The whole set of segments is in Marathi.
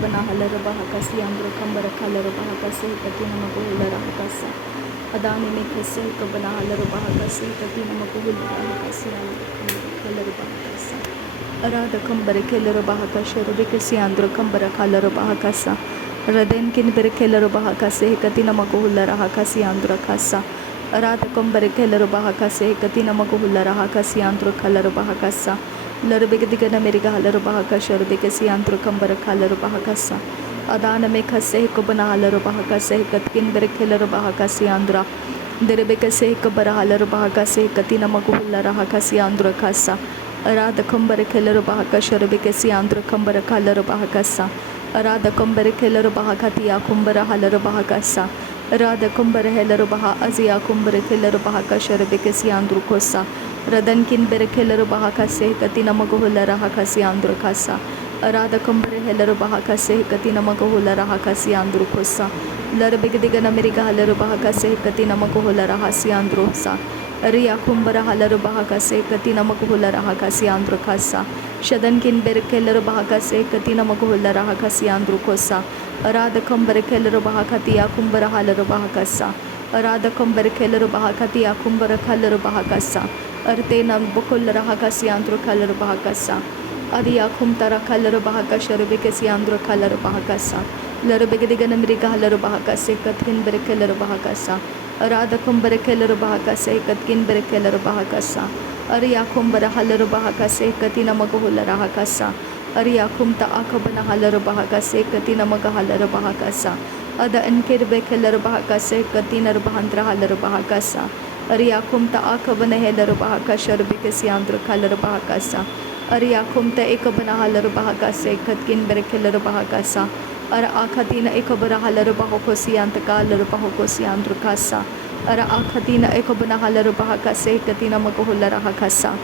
bana halar bahakasi andro kambara kalar bahakasi katina makuhular hakasa adani me kese ko bana halar bahakasi katina makuhular hakasi andro kalar bahakasa arada kambara kalar bahakasi rubikasi andro kambara kalar bahakasa raden kin bere kalar bahakasi katina makuhular hakasi andro kasa arada kambara kalar bahakasi katina makuhular hakasi andro kalar bahakasa लरबेगदिगना मेरी गालर बहाकश रबेकसी आंत्र कंबर खालर बहाकसा अदान में खसे को बना हलर बहाकसे कतकिन बेर खेलर बहाकसी आंद्रा दरबेकसे कबर हलर बहाकसे कति नमक हुल्लर हकसी आंद्र खासा अराध कंबर खेलर बहाकश रबेकसी आंत्र कंबर खालर बहाकसा अराध कंबर खेलर बहाकतिया कुंबर हलर बहाकसा राध कुंबर हेलर बहा अजिया कुंबर खेलर बहाकश रबेकसी आंद्र कोसा रदन किन बेर खेलर बहाकसे कति नमक हुल्लर हकसी आंद्र खासा अराध कंबर हेलर बहाकसे कति नमक हुल्लर हकसी आंद्र कोसा लरबेगदिगन मेरी गालर बहाकसे कति नमक हुल्लर हसी आंद्र सा रिया कुंबर हलर बहाकसे कति नमक हुल्लर हकसी आंद्र खासा शदन किन बेर खेलर बहाकसे कति नमक हुल्लर हकसी आंद्र कोसा अराध कंबर खेलर बहाकतिया कुंबर हलर बहाकसा अराध कंबर खेलर बहाकतिया कुंबर खलर बहाकसा अर्ते नम बकुल रहकसी आंद्र खलर बहाकसा अदिया खुमतरा खलर बहाकश रबिकसी आंद्र खलर बहाकसा लरबेगदिगन मृग हलर बहाकसे कतकिन बेर खेलर बहाकसा अराध कुंबर खेलर बहाकसे कतकिन बेर खेलर बहाकसा अरिया कुंबर हलर बहाकसे कति नमक हुलर हकसा अरिया कुमता आखबन हलर बहाकसे कति नमक हलर बहाकसा अद अनकेर बे खेलर बहाकसे कति नर बहंत्र हलर बहाकसा अरिया कुमता आखबन हेलर बहाकश रबिकसी आंद्र खलर बहाकसा अरिया कुमता एकबन हलर बहाकसे कतकिन बेर खेलर बहाकसा अर आखतीन एकबर हलर बहाकोसी अंत कालर बहाकोसी आंद्र खासा अर आखतीन एकबन हलर बहाकसे कति नमक हुलर हकसा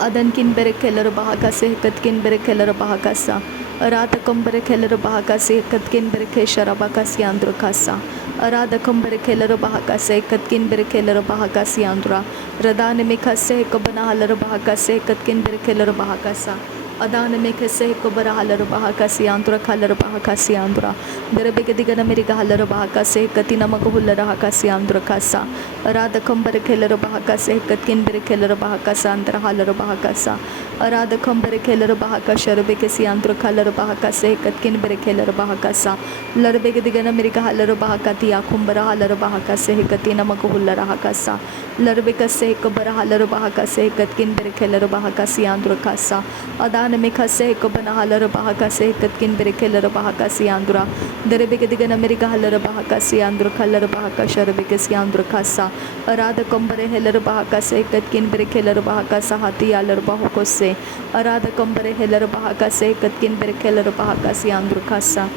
अदन किन बेर खेलर बहाकसे कतकिन बेर खेलर बहाकसा अरात कंबर खेलर बहाकसे कतकिन बेर खेशर बहाकसी आंद्र खासा अराध कंबर खेलर बहाकसे कतकिन बेर खेलर बहाकसी आंद्रा रदान में खसे कबना हलर बहाकसे कतकिन बेर खेलर बहाकसा अदान में खसे कबर हलर बहाकसी आंद्र खलर बहाकसी आंद्रा दरबेगदिगन मेरी हलर बहाकसे कति नमक हुल्लर हकसी आंद्र खासा अराध कंबर खेलर बहाकसे कतकिन बेर खेलर बहाकसा अंतर हलर बहाकसा अराध कंबर खेलर बहाकश रबेकसी आंद्र खलर बहाकसे कतकिन बेर खेलर बहाकसा लरबेगदिगन मेरी हलर बहाकतिया कुंबर हलर बहाकसे कति नमक हुल्लर हकसा लरबेकसे कबर हलर बहाकसे कतकिन बेर खेलर बहाकसी आंद्र खासा अदान में खसे कबन हलर बहाकसे कतकिन बेर खेलर बहाकसी आंद्रा दरबेगदिगन मेरी हलर बहाकसी आंद्र खलर बहाकश रबेकसी आंद्र खासा अराध कंबर हेलर बहाकसे कतकिन बेर खेलर बहाकसा हाथी आलर बहाकोसे अराध कंबर हेलर बहाकसे कतकिन बेर खेलर बहाकसी आंद्र खासा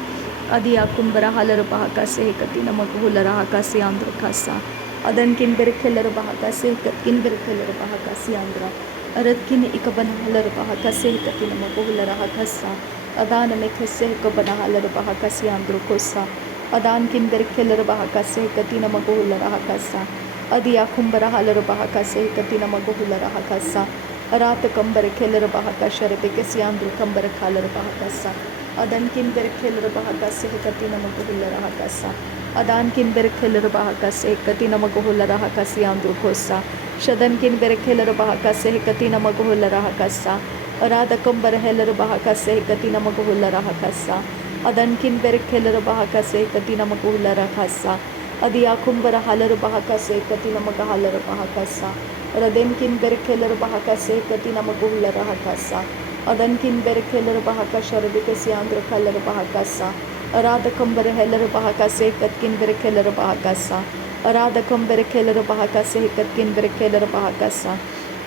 अदिया कुंबर हलर बहाकसे कति नमक हुलर हकसी आंद्र खासा अदन किन बेर खेलर बहाकसे कतकिन बेर खेलर बहाकसी आंद्रा अरद किन इकबन हलर बहाकसे कति नमक हुलर हकसा अदान में खसे कबन हलर बहाकसी आंद्र कोसा अदान किन बेर खेलर बहाकसे कति नमक हुलर हकसा अदिया कुंबर हलर बहाकसे कति नमक हुलर हकसा अरात कंबर खेलर बहाकश रबेकसी आंद्र कंबर खालर बहाकसा अदन किन बेर खेलर बहाकसे कति नमक हुलर हकसा अदान किन बेर खेलर बहाकसे कति नमक हुलर हकसी आंद्र कोसा शदन किन बेर खेलर बहाकसे कति नमक हुलर हकसा अराध कंबर हेलर बहाकसे कति नमक हुलर हकसा अदन किन बेर खेलर बहाकसे कति नमक हुलर हकसा अदिया कुंबर हलर बहाकसे कति नमक हलर बहाकसा रदेन किन बेर खेलर बहाकसे कति नमक हुलर हकसा अदन किन बेर खेलर बहाकश रबेकसी आंद्र खलर बहाकसा अराध कंबर हेलर बहाकसे कतकिन बेर खेलर बहाकसा अराध कंबर खेलर बहाकसे कतकिन बेर खेलर बहाकसा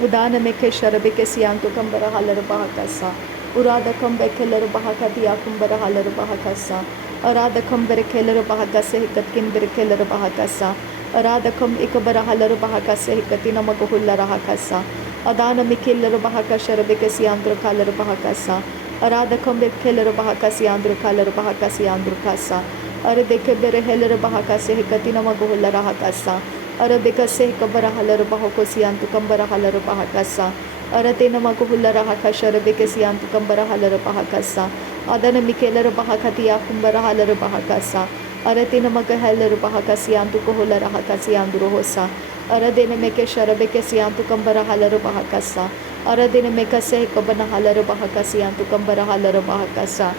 उदान में के शरबेकसी आंद्र कंबर हलर बहाकसा उराध कंबर खेलर बहाकतिया कुंबर हलर बहाकसा अराध कंबर खेलर बहाकसे कतकिन बेर खेलर बहाकसा अराध कम इकबर हलर बहाकसे कति नमक हुल्लर हकसा अदान में खेलर बहाकश रबेकसी आंद्र खलर बहाकसा अराध कंबर खेलर बहाकसी आंद्र खलर बहाकसी आंद्र खासा अरे देखे बेरे हेलर बहाकसे कति नमक हुल्लर हकसा अरे बेकसे कबर हलर बहाकोसी आंतु कंबर हलर बहाकसा अरे ते नमक हुल्लर हकश रबेकसी आंतु कंबर huller बहाकसा Adana Mikelera Bahakatia Kumbara Halara Bahakasa. Aratina Magahelera Bahakasiantu Koholara Hakasiandro Hosa. Aradina Meke Sharabekesiantu Kambara Halara Bahakasa. Aradina Mekase Kobana Halara Bahakasiantu Kambara Halara Bahakasa.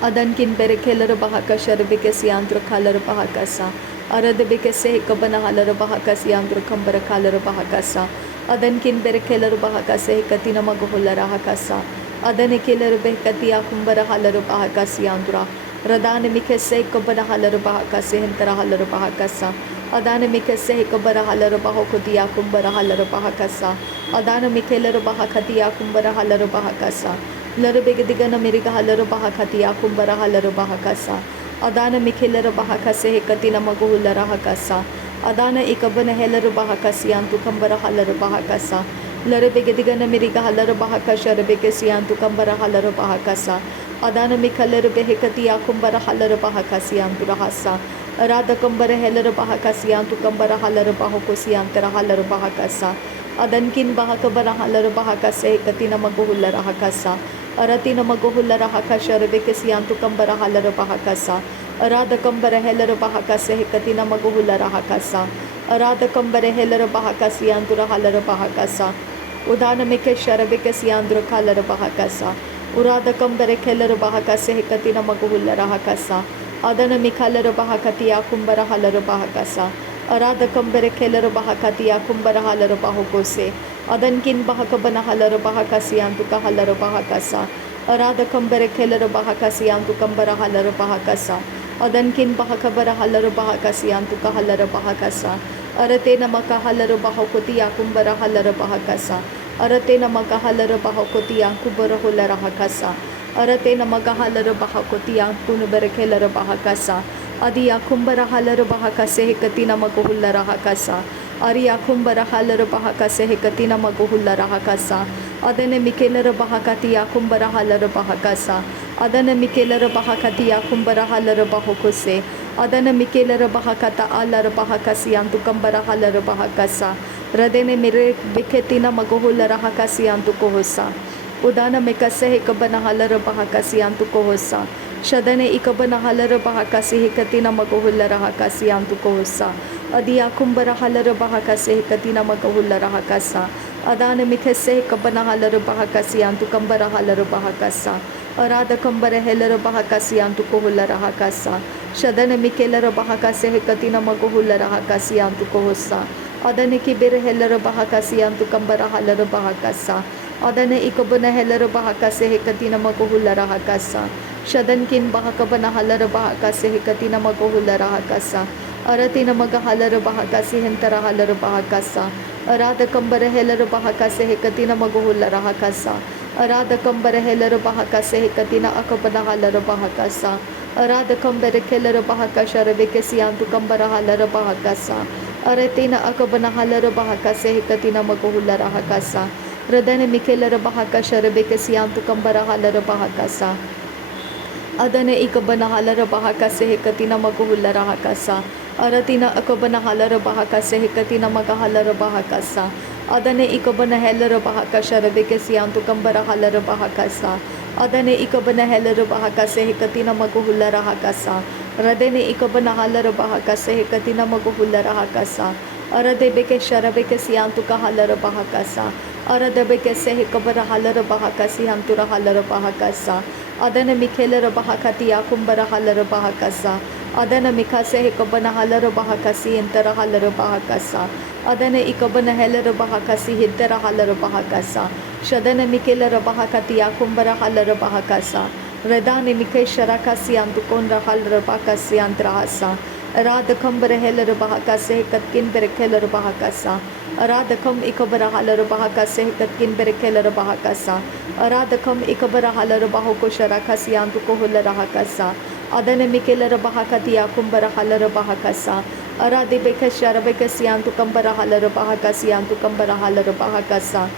Adankin Berekelara Bahaka Sharabekesiandro Kalara Bahakasa. Aradabekase Kobana Halara Bahakasiandro Kambara Kalara Bahakasa. Adankin Berekelara Bahakase Katina Magaholara Hakasa. Adane Keller Behkatia Kumbara Halara Bahakasiandra. Radana Mikase Kobana Halara Bahakase Hentara Halara Bahakasa. Adana Mikase Kobara Halara Bahokotia Kumbara Halara Bahakasa. Adana Mikeller Bahakatia Kumbara Halara Bahakasa. Larabegadigana Mirika Halara Bahakatia Kumbara Halara Bahakasa. Adana Mikeller Bahakase Katina Maguhulara Hakasa. Adana Ikabana Heller Bahakasiantu Kambara Halara Bahakasa. Larabegadigana Mirika Halara Bahakasha Rebekasiantu Kambara Halara Bahakasa. Adana Mikaler Behekatia Kumbara Halara Bahakasiantu Rahasa. Arada Kumbara Heller Bahakasiantu Kambara Halara Bahokosiantara Halara Bahakasa. Adankin Bahakabara Halara Bahakase Katina Maguhulara Hakasa. Aratina Maguhulara Hakasha Rebekasiantu Kambara Halara Bahakasa. Arada Kumbara Heller Bahakase Katina Maguhulara Hakasa. Arada Kumbara Heller Bahakasiantu Halara Bahakasa. Udana Mike Sharabekasiandro Kalara Bahakasa. Urada Kumbere Keller Bahakase Katina Maguhulara Hakasa. Adana Mikalara Bahakatia Kumbara Halara Bahakasa. Arada Kumbere Keller Bahakatia Kumbara Halara Bahokose. Adankin Bahakabana Halara Bahakasiantu Kahalara Bahakasa. Arada Kumbere Keller Bahakasiantu Kambara Halara Bahakasa. Adankin Bahakabara Halara Bahakasiantu Kahalara Bahakasa. Aratena Makahalara Bahokotia Kumbara Halara Bahakasa. Aratena Magahalara Bahokotia Kubara Hulara Hakasa. Aratena Magahalara Bahokotia Kunuberekelara Bahakasa. Adia Kumbara Halara Bahakase Hekatina Maguhulara Hakasa. Aria Kumbara Halara Bahakase Hekatina Maguhulara Hakasa. Adane Mikelara Bahakatia Kumbara Halara Bahakasa. Adana Mikelara Bahakatia Kumbara Halara Bahokose. Adana Mikelara Bahakata Alara Bahakasiantu Kambara Halara Bahakasa. Radene Mire Biketina Maguhulara Hakasiantu Kohosa. Udana Mekase Hekabana Halara Bahakasiantu Kohosa. Shadane Ikabana Halara Bahakasi Hekatina Maguhulara Hakasiantu Kohosa. Adia Kumbara Halara Bahakase Hekatina Maguhulara Hakasa. Adana Mikase Hekabana Halara Bahakasiantu Kambara Halara Bahakasa. Arada Kambara Helara Bahakasiantu Kohulara Hakasa. Shadana Mikelara Bahakase Hekatina Maguhulara Hakasiantu Kohosa. Adane Kibir Helara Bahakasiantu Kambara Halara Bahakasa. Adane Ikabana Helara Bahakase Hekatina Maguhulara Hakasa. Shadankin Bahakabana Halara Bahakase Hekatina Maguhulara Hakasa. Aratina Magahalara Bahakasi Hentara Halara Bahakasa. Arada Kambara Helara Bahakase Hekatina Maguhulara Hakasa. Arada Kambara Helara Bahakase Hekatina Akabana Halara Bahakasa. Arada Kambara Kelara Bahakasha Rebekasiantu Kambara Halara Bahakasa. Aratina Akabana Halara Bahakase Hekatina Maguhulara Hakasa. Radane Mikelara Bahakasha Rebekasiantu Kambara Halara Bahakasa. Adane Ikabana Halara Bahakase Hekatina Maguhulara Hakasa. Aratina Akabana Halara Bahakase Hekatina Magahalara Bahakasa. Adane Ikabana Helara Bahakasha Rebekasiantu Kambara Halara Bahakasa. Adane Ikabana Helara Bahakase Hekatina Maguhulara Hakasa. Radene Ikabana Halara Bahakase Hekatina Maguhulara Hakasa. Arade Beke Sharabekasiantu Kahalara Bahakasa. Arade Bekase Hekabara Halara Bahakasi Hantura Halara Bahakasa. Adana Mikelara Bahakatia Kumbara Halara Bahakasa. Adana Mikase Hekabana Halara Bahakasi Hintara Halara Bahakasa. Adana Ikabana Helara Bahakasi Hintara Halara Bahakasa. Shadana Mikelara Bahakatia Kumbara Halara Bahakasa. Redane Mike Sharakasi Antukondra Halara Bahakasi Antrahasa. Arada Kambara Helara Bahakase Katkin Berekelara Bahakasa. Arada Kam Ikabara Halara Bahakase Katkin Berekelara Bahakasa. Arada Kam Ikabara Halara Bahoko Sharakasi Antukohulara Hakasa. Adana Mikelara Bahakatia Kumbara Halara Bahakasa. Aradi Bekashara Bekasiantu Kambara Halara Bahakasi Antukambara Halara Bahakasa.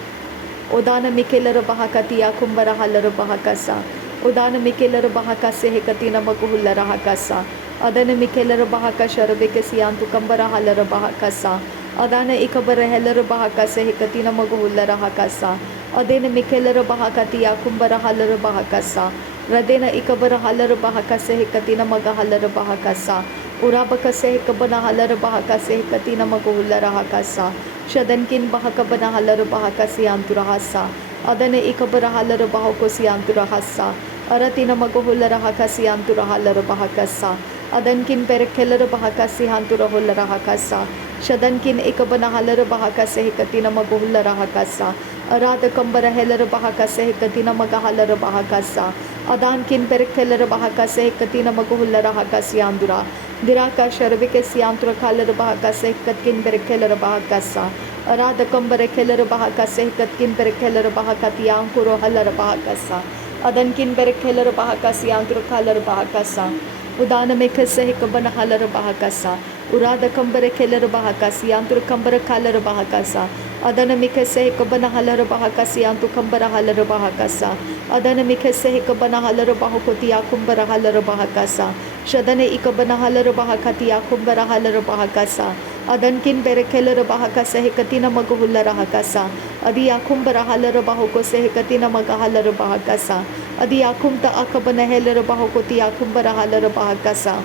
Udana Mikelara Bahakatia Kumbara Halara Bahakasa. Udana Mikelara Bahakase Hekatina Maguhulara Hakasa. Adana Mikelara Bahakashara Bekasiantu Kambara Halara Bahakasa. Adana Ikabara Helara Bahakase Hekatina Maguhulara Hakasa. Adena Mikelera Bahakatia Kumbara Halara Bahakasa, Radena Ikabara Halara Bahakase Hekatina Magahalara Bahakasa, Urabakase Hekabana Halara Bahakase Hekatina Maguhulara Hakasa, Shadankin Bahakabana Halara Bahakasi Anturahasa, Adana Ikabara Halara Bahakosi Anturahasa, Aratina Maguhulara Hakasi Anturahalara Bahakasa, Adankin Berekelara Bahakasi Anturahulara Hakasa, Shadankin Ikabana Halara Bahakase Hekatina Maguhulara Hakasa, Arada Kambara Helara Bahakase Hekatina Magahalara Bahakasa, Adankin Berekelara Bahakase Hekatina Maguhulara Hakasi Andura, Diraka Sharavike Siantura Kalara Bahakase Hekatkin Berekelara Bahakasa, Arada Kambara Kelara Bahakase Hekatkin Berekelara Bahakati Ankuro Halara Bahakasa, Adankin Berekelara Bahakasi Antura Kalara Bahakasa, Udana Mekase Hekabana Halara Bahakasa, Urada Kambara Kelara Bahakasi Antura Kambara Kalara Bahakasa, Adana Mikase Hekabana Halara Bahakasi Antu Kambara Halara Bahakasa, Adana Mikase Hekabana Halara Bahakotia Kumbara Halara Bahakasa, Shadane Ikabana Halara Bahakatia Kumbara Halara Bahakasa, Adankin Berekelara Bahakasa Hekatina Maguhulara Hakasa, Adia Kumbara Halara Bahokose Hekatina Magahalara Bahakasa, Adia Kumta Akabana Helara Bahokotia Kumbara Halara Bahakasa,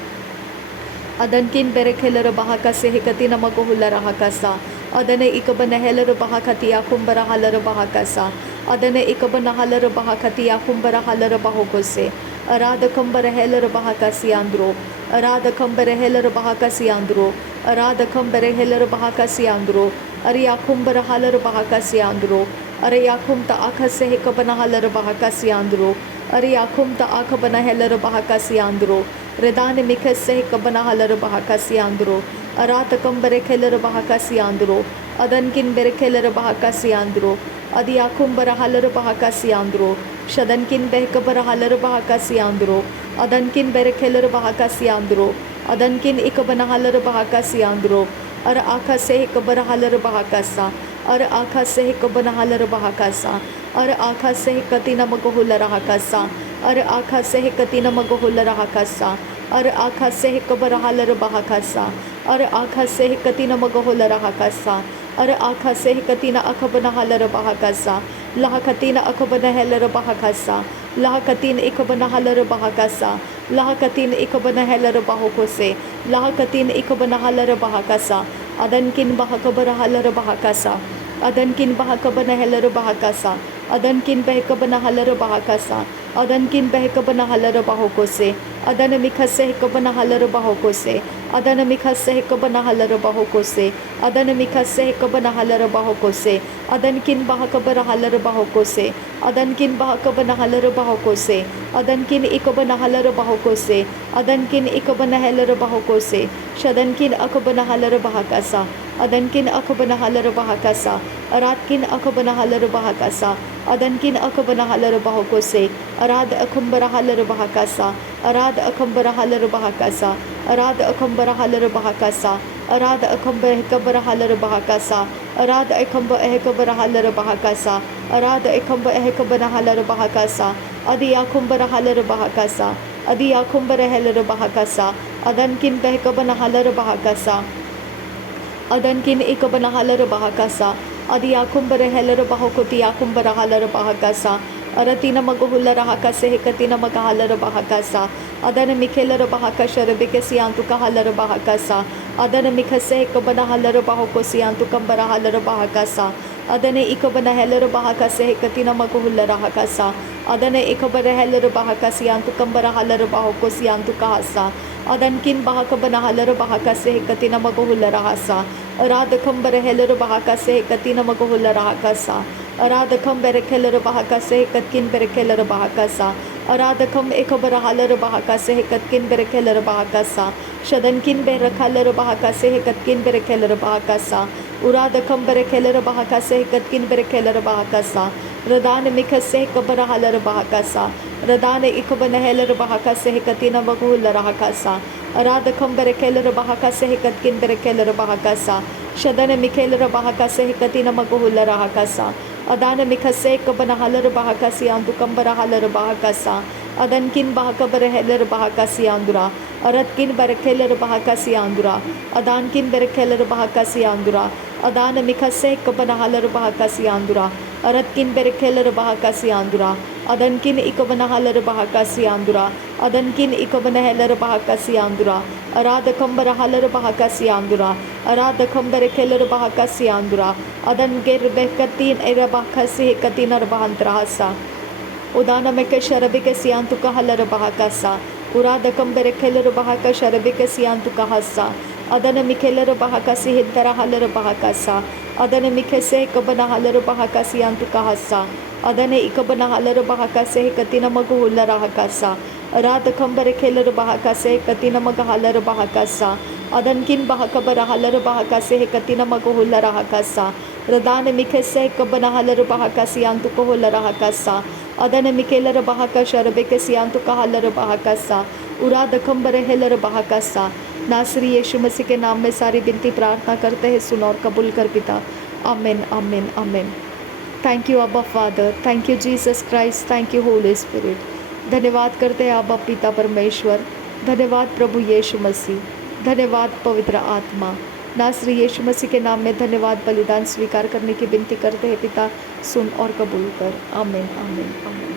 Adankin Berekelara Bahakase Hekatina Maguhulara Hakasa, Adane Ikabana Helara Bahakatia Kumbara Halara Bahakasa, Adane Ikabana Halara Bahakatia Kumbara Halara Bahokose, Arada Kambara Helara Bahakasi Andro, Arada Kambara Helara Bahakasi Andro, Arada Kambara Helara Bahakasi Andro, Aria Kumbara Halara Bahakasi Andro, Aria Kumta Akase Hekabana Halara Bahakasi Andro, Aria Kumta Akabana Helara Bahakasi Andro, Redane Mikase Hekabana Halara Bahakasi Andro, Arata Kambare Kelara Bahakasi Andro, Adankin Berekelara Bahakasi Andro, Adia Kumbara Halara Bahakasi Andro, Shadankin Behkabara Halara Bahakasi Andro, Adankin Berekelara Bahakasi Andro, Adankin Ikabana Halara Bahakasi Andro, Ara Akase Hekabara Halara Bahakasa, Ara Akase Hekabana Halara Bahakasa, Ara Akase Hekatina Maguhulara Hakasa, Ara Akase Hekatina Maguhulara Hakasa, Ara Akase Hekabara Halara Bahakasa, Ara Akase Hekatina Maguhulara Hakasa, Ara Akase Hekatina Akabana Halara Bahakasa, Lahakatina Akabana Helara Bahakasa, Lahakatina Ikabana Halara Bahakasa, Lahakatina Ikabana Helara Bahokose, Lahakatina Ikabana Halara Bahakasa, Adankin Bahakabara Halara Bahakasa, Adankin Bahakabana Helara Bahakasa, Adankin Behkabana Halara Bahakasa, Adankin Behkabana Halara Bahokose, Adana Mikase Hekabana Halara Bahokose, Adana Mikase Hekabana Halara Bahokose, Adana Mikase Hekabana Halara Bahokose, Adankin Bahakabara Halara Bahokose, Adankin Bahakabana Halara Bahokose, Adankin Ikabana Halara Bahokose, Adankin Ikabana Halara Bahokose, Shadankin Akabana Halara Bahakasa, Adankin Akabana Halara Bahakasa, Aratkin Akabana Halara Bahakasa, Adankin Akabana Halara Bahokose, Arad Akumbara Halara Bahakasa, Arad Akambara Halara Bahakasa, Arad Akambara Halara Bahakasa, Arad Akamba Hekabara Halara Bahakasa, Arad Akamba Hekabara Halara Bahakasa, Arad Akamba Hekabana Halara Bahakasa, Adi Akumbara Halara Bahakasa, Adi Akumbara Halara Bahakasa, Adankin Behkabana Halara Bahakasa, Adankin Ikabana Halara Bahakasa, Adi Akumbara Halara Bahokoti Akumbara Halara Bahakasa, Aratina Maguhulara Hakase Hekatina Magahalara Bahakasa, Adana Mikelara Bahakasha Rebekasi Antuka Halara Bahakasa, Adana Mikase Hekabana Halara Bahokosi Antukambara Halara Bahakasa, Adana Ikabana Halara Bahakase Hekatina Maguhulara Hakasa, Adana Ikabara Halara Bahakasi Antukambara Halara Bahokosi Antukahasa, Adankin Bahakabana Halara Bahakase Hekatina Maguhulara Hasa, Arada Kambara Halara Bahakase Hekatina Maguhulara Hakasa, Arada Kambara Kelara Bahakase Hekatkin Berekelara Bahakasa, Arada Kam Ekabara Halara Bahakase Hekatkin Berekelara Bahakasa, Shadankin Berakalara Bahakase Hekatkin Berekelara Bahakasa, Urada Kambara Kelara Bahakase Hekatkin Berekelara Bahakasa, Radana Mikase Hekabara Halara Bahakasa, Radana Ikabana Helara Bahakase Hekatina Maguhulara Hakasa, Arada Kambara Kelara Bahakase Hekatkin Berekelara Bahakasa, Shadana Mikelara Bahakase Hekatina Maguhulara Hakasa, Adana Mikase Kabana Halara Bahakasi Antukambara Halara Bahakasa, अदन किन बहकबर हेलर बहका सियांदुरा अरत किन बरखेलर बहका सियांदुरा अदान किन बरखेलर बहका सियांदुरा अदान मिखसे कबन हालर बहका सियांदुरा अरत किन बरखेलर बहका सियांदुरा अदन किन इकबन हालर बहका सियांदुरा अदन किन इकबन हेलर बहका सियांदुरा अराद कंबर हालर बहका सियांदुरा अराद कंबर खेलर बहका सियांदुरा अदन ger behkatin era baka se katinar bahantrasa udana meke sharabike siyantu ka halar bahakasa urada kambere khelar bahaka sharabike siyantu ka hassa adana mikhelar bahaka se hiddara halar bahakasa adana mikhese kabana halar bahaka siyantu ka hassa adane ikabana halar bahaka se katina magu hulara hakasa रात खंबर खेलर बहाका से कतिन मग हालर बहाकासा अदन किन बहकबर हालर बहाका से कतिन मग हुलर हाकासा रदान मिखे से कबन हालर बहाका सियांतु को हुलर हाकासा अदन मिकेलर बहाका शरबे के सियांतु का हालर बहाकासा उरा दखंबर हेलर बहाकासा नासरी यीशु मसीह के नाम में सारी विनती प्रार्थना करते हैं, सुन और कबूल कर पिता। आमीन आमीन आमीन। थैंक यू अब्बा father, thank you Jesus Christ, thank you Holy spirit. धन्यवाद करते हैं अब्बा पिता परमेश्वर, धन्यवाद प्रभु यीशु मसीह, धन्यवाद पवित्र आत्मा। नासरी यीशु मसीह के नाम में धन्यवाद बलिदान स्वीकार करने की विनती करते हैं पिता, सुन और कबूल कर। आमीन आमीन आमीन।